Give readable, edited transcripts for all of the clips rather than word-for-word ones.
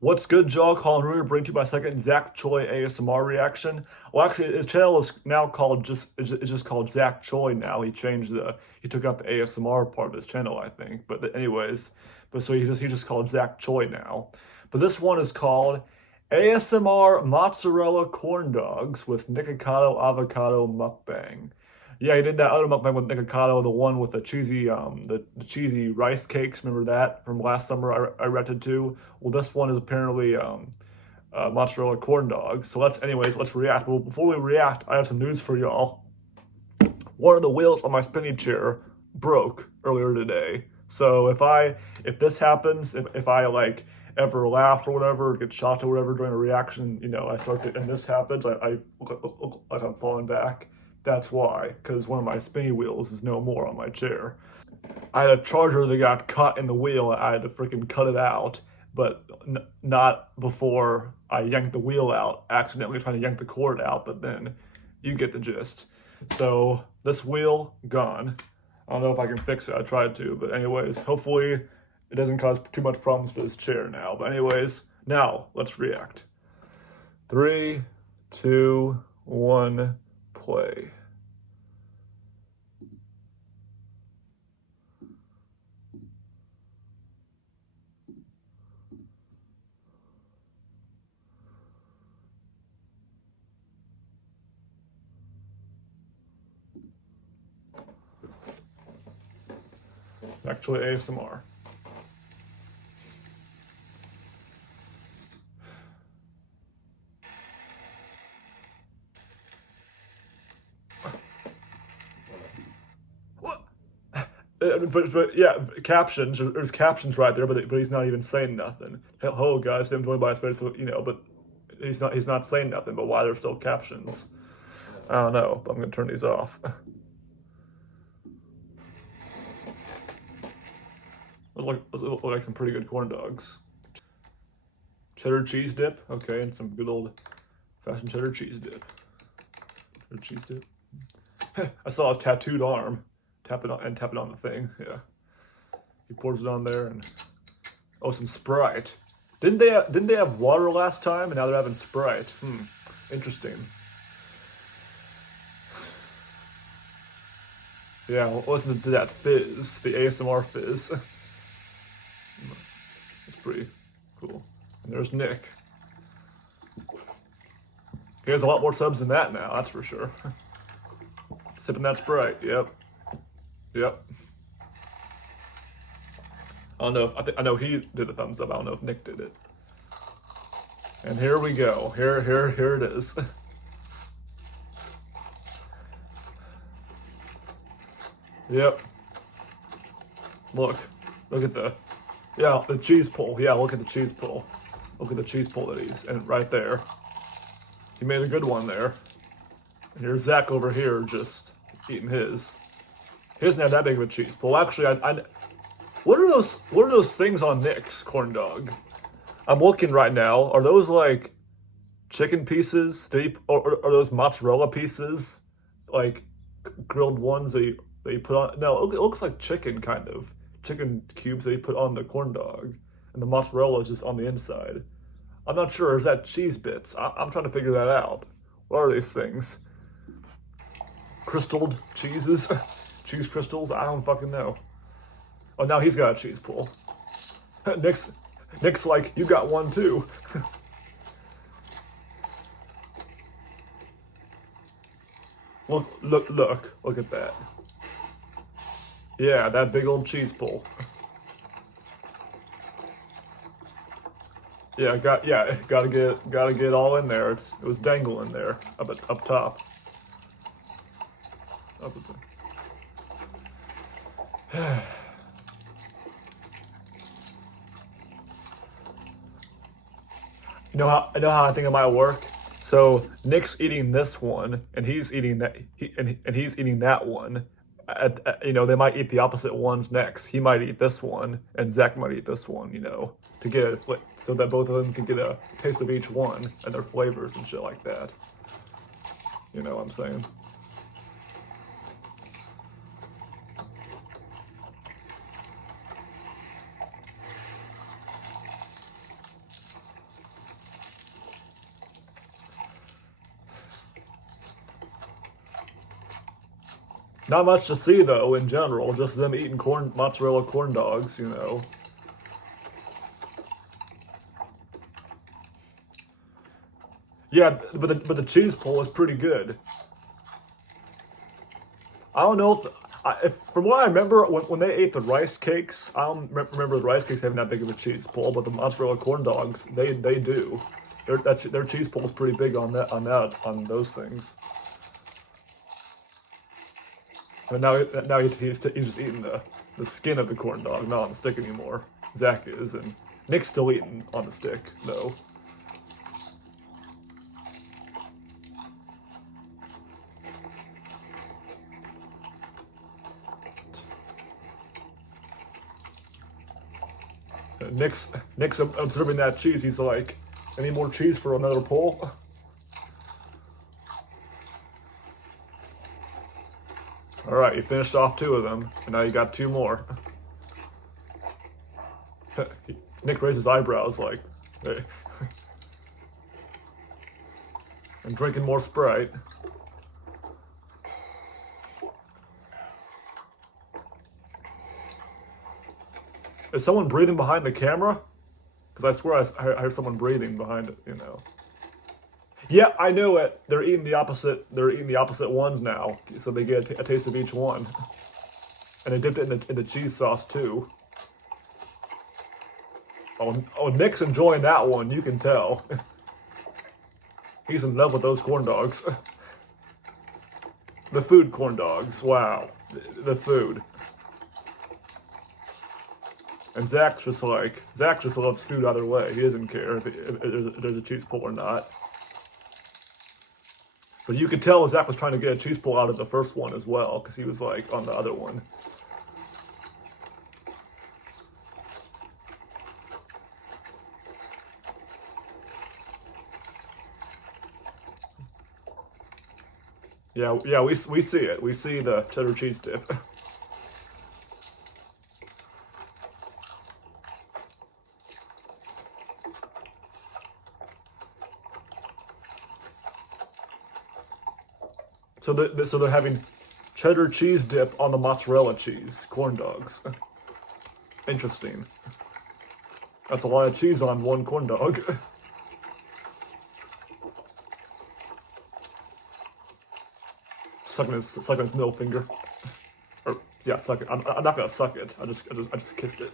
What's good, Joe? Colin Ruger, bring to you my second Zach Choi ASMR reaction. Well, actually, his channel is now called it's just called Zach Choi now. He took out the ASMR part of his channel, I think. But anyways, so he just called Zach Choi now. But this one is called ASMR Mozzarella Corn Dogs with Nikocado Avocado Mukbang. Yeah, he did that other mukbang with Nikocado, the one with the cheesy, the cheesy rice cakes. Remember that from last summer? I reacted to. Well, this one is apparently mozzarella corn dogs. So let's react. Well, before we react, I have some news for y'all. One of the wheels on my spinning chair broke earlier today. So if this happens, if I like ever laugh or whatever, get shocked or whatever during a reaction, and this happens, I look like I'm falling back. That's why, because one of my spinny wheels is no more on my chair. I had a charger that got caught in the wheel. I had to freaking cut it out, but not before I yanked the wheel out, accidentally trying to yank the cord out, but then you get the gist. So this wheel, gone. I don't know if I can fix it. I tried to, but anyways, hopefully it doesn't cause too much problems for this chair now. But anyways, now let's react. 3, 2, 1, play. Actually, ASMR. What? But yeah, captions. There's captions right there, but he's not even saying nothing. Hello, guys. I'm joined by his Facebook, but he's not saying nothing. But why there's still captions? I don't know. But I'm gonna turn these off. Those look like some pretty good corn dogs. Cheddar cheese dip, okay, and some good old fashioned cheddar cheese dip. Cheddar cheese dip. I saw his tattooed arm. Tap it on the thing. Yeah, he pours it on there, and some Sprite. Didn't they have water last time, and now they're having Sprite? Interesting. Yeah, well, listen to that fizz, the ASMR fizz. It's pretty cool. And there's Nick. He has a lot more subs than that now, that's for sure. Sipping that Sprite, yep. I don't know I know he did the thumbs up. I don't know if Nick did it. And here we go. Here it is. Yep. Look at the cheese pull. Yeah, look at the cheese pull. Look at the cheese pull that and right there. He made a good one there. And here's Zach over here just eating his. He doesn't have that big of a cheese pull. Actually, what are those things on Nick's corn dog? I'm looking right now. Are those like chicken pieces? Or are those mozzarella pieces? Like grilled ones that you put on? No, it looks like chicken kind of. Chicken cubes that you put on the corn dog. And the mozzarella is just on the inside. I'm not sure. Is that cheese bits? I'm trying to figure that out. What are these things? Crystalled cheeses? Cheese crystals? I don't fucking know. Oh, now he's got a cheese pull. Nick's like, you got one too. Look at that. Yeah, that big old cheese pull. Yeah, gotta get it all in there. It was dangling there up top. Up at the... I know how I think it might work. So Nick's eating this one, and he's eating that. He's eating that one. They might eat the opposite ones next. He might eat this one, and Zach might eat this one. To get it, so that both of them can get a taste of each one and their flavors and shit like that. You know what I'm saying? Not much to see though in general, just them eating mozzarella corn dogs, you know. Yeah, but the cheese pull is pretty good. I don't know if from what I remember when they ate the rice cakes, I don't remember the rice cakes having that big of a cheese pull, but the mozzarella corn dogs they do. Their cheese pull is pretty big on those things. But now he's just eating the skin of the corn dog, not on the stick anymore. Zach is, and Nick's still eating on the stick though. Nick's observing that cheese. He's like, "Any more cheese for another pull?" All right, you finished off 2 of them, and now you got 2 more. Nick raises eyebrows like, "Hey," and drinking more Sprite. Is someone breathing behind the camera? Because I swear I heard someone breathing behind it, you know. Yeah, I know it. They're eating the opposite. They're eating the opposite ones now, so they get a taste of each one. And they dipped it in the cheese sauce too. Oh, Nick's enjoying that one. You can tell. He's in love with those corn dogs. The food corn dogs. Wow, the food. And Zach just loves food either way. He doesn't care if there's a cheese pull or not. But you could tell Zach was trying to get a cheese pull out of the first one as well, because he was like on the other one. Yeah, we see it. We see the cheddar cheese dip. So they're having cheddar cheese dip on the mozzarella cheese corn dogs. Interesting. That's a lot of cheese on one corn dog. sucking his middle finger. Or yeah, suck it. I'm not gonna suck it. I just kissed it.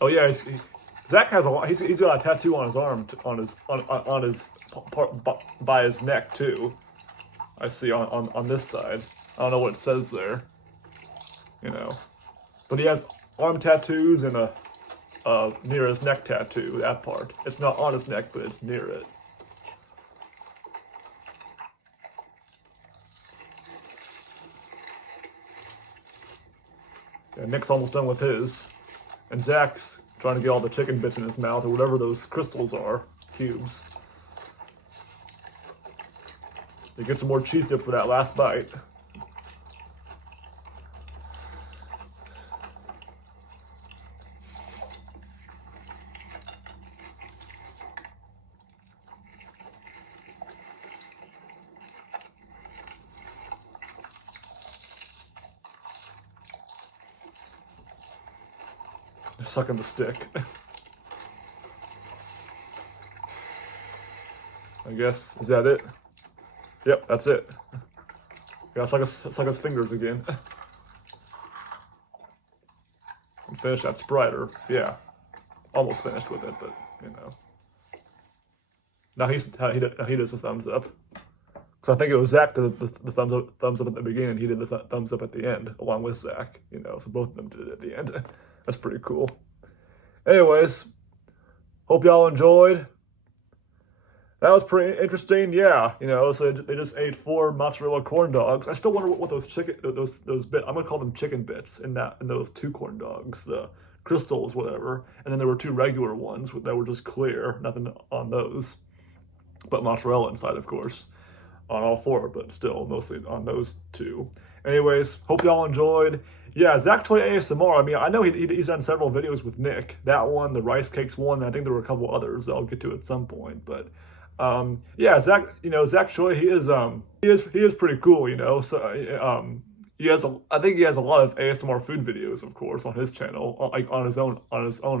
Oh yeah, Zach has a lot. He's got a tattoo on his arm, on his part by his neck too. I see on this side. I don't know what it says there. You know, but he has arm tattoos and a near his neck tattoo. That part. It's not on his neck, but it's near it. Yeah, Nick's almost done with his, and Zach's trying to get all the chicken bits in his mouth or whatever those crystals are, cubes. They get some more cheese dip for that last bite. They're sucking the stick. I guess, is that it? Yep, that's it. Yeah, suck his fingers again. And finish that Sprite, or, yeah. Almost finished with it, but, you know. Now he does the thumbs up. Because I think it was Zach did the thumbs up at the beginning, he did the thumbs up at the end, along with Zach, you know, so both of them did it at the end. That's pretty cool. Anyways, hope y'all enjoyed. That was pretty interesting, yeah. You know, so they just ate 4 mozzarella corn dogs. I still wonder what those those bits. I'm gonna call them chicken bits in those 2 corn dogs, the crystals, whatever. And then there were 2 regular ones that were just clear, nothing on those, but mozzarella inside, of course, on all 4, but still mostly on those 2. Anyways, hope y'all enjoyed. Yeah, Zach Choi ASMR. I mean, I know he's done several videos with Nick. That one, the rice cakes one. I think there were a couple others that I'll get to at some point. But yeah, Zach. Zach Choi. He is pretty cool. So he has I think he has a lot of ASMR food videos, of course, on his channel, like on his own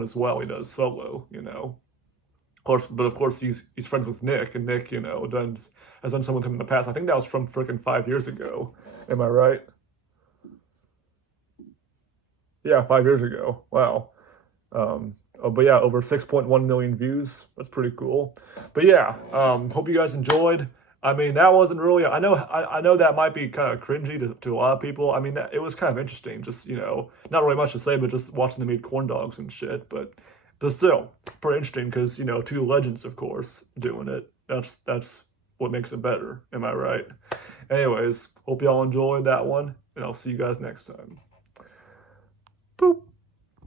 as well. He does solo. Of course, but of course he's friends with Nick, and Nick, has done some with him in the past. I think that was from freaking 5 years ago. Am I right? Yeah, 5 years ago. Wow. But yeah, over 6.1 million views. That's pretty cool. But yeah, hope you guys enjoyed. I mean, that wasn't really. I know that might be kind of cringy to a lot of people. I mean, it was kind of interesting. Just not really much to say, but just watching them eat corn dogs and shit. But still, pretty interesting because two legends, of course, doing it. That's what makes it better. Am I right? Anyways, hope y'all enjoyed that one, and I'll see you guys next time.